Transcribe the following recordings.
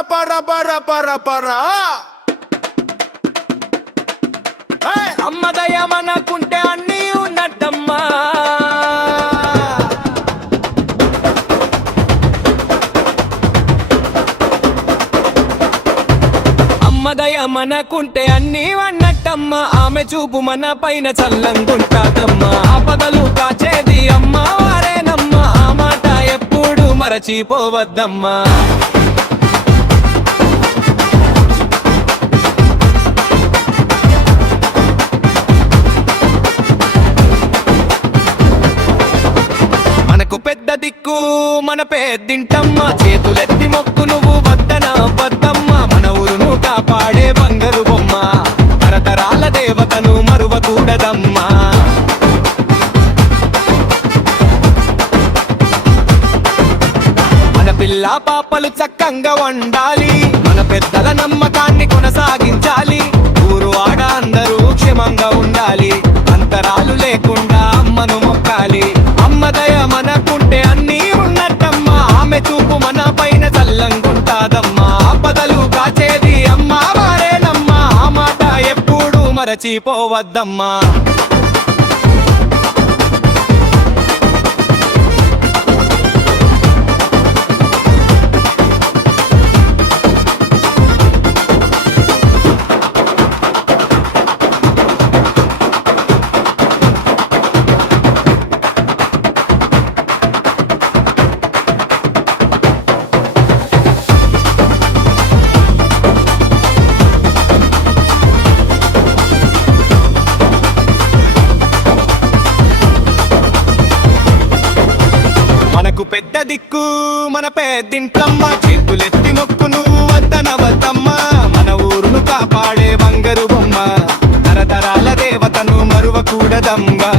పర పర పర పర అమ్మ దయమనకుంటే అన్నీ ఉన్నట్టమ్మా. అమ్మ దయమనకుంటే అన్నీ అన్నట్టమ్మా. ఆమె చూపు మన పైన చల్లంగుంటాదమ్మా. ఆపదలు కాచేది అమ్మ వారేనమ్మా. ఆ మాట ఎప్పుడు మరచిపోవద్దమ్మా. మనకు పెద్ద దిక్కు మన పేద్దింటమ్మ. చేతులెత్తి మొక్కు నువ్వు వద్దన వద్దమ్మ. మన ఊరును కాపాడే బంగారు బొమ్మ. తరతరాల దేవతను మరువకూడదమ్మా. మన పిల్ల పాపలు చక్కంగా వండాలి. మన పెద్దల నమ్మకాన్ని కొనసాగించాలి. ఊరు ఆడ అందరూ క్షేమంగా ఉండాలి. అంతరాలు లేకుండా అమ్మను మొక్కాలి. అమ్మ దయ మనకుంటే అన్నీ ఉన్నట్టమ్మా. ఆమె చూపు మన పైన చల్లంగుంటాదమ్మా. ఆపదలు కాచేది అమ్మ వారేనమ్మా. ఆ మాట ఎప్పుడు మరచిపోవద్దమ్మా. మనకు పెద్ద దిక్కు మన పేద్దింట్లమ్మ. చేతులెత్తి మొక్కు నువ్వు వద్దన వద్దమ్మ. మన ఊరును కాపాడే బంగారు బొమ్మ. తరతరాల దేవతను మరువకూడదమ్మా.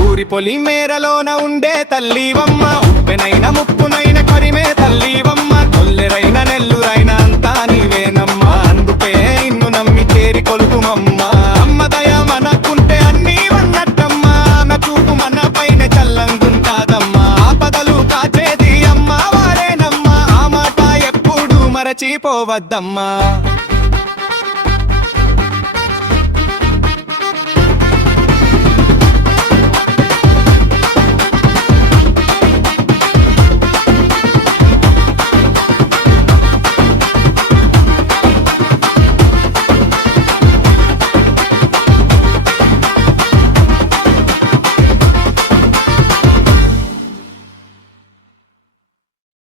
ఊరి పొలి మేరలోన ఉండే తల్లివమ్మ. ఉప్పెనైన ముప్పునైన కరిమే తల్లివమ్మ. కొల్లెరైన నెల్లురైన అంతా నీవేనమ్మా. అందుకే ఇన్ను నమ్మి చేరి కొలుకుమమ్మా. అమ్మ దయ మనకుంటే అన్నీ ఉన్నట్టమ్మా. నా చూపు మన పైన చల్లంగుంటాదమ్మా. ఆపదలు కాచేది అమ్మ వారేనమ్మా. ఆ మాట ఎప్పుడు మరచిపోవద్దమ్మా.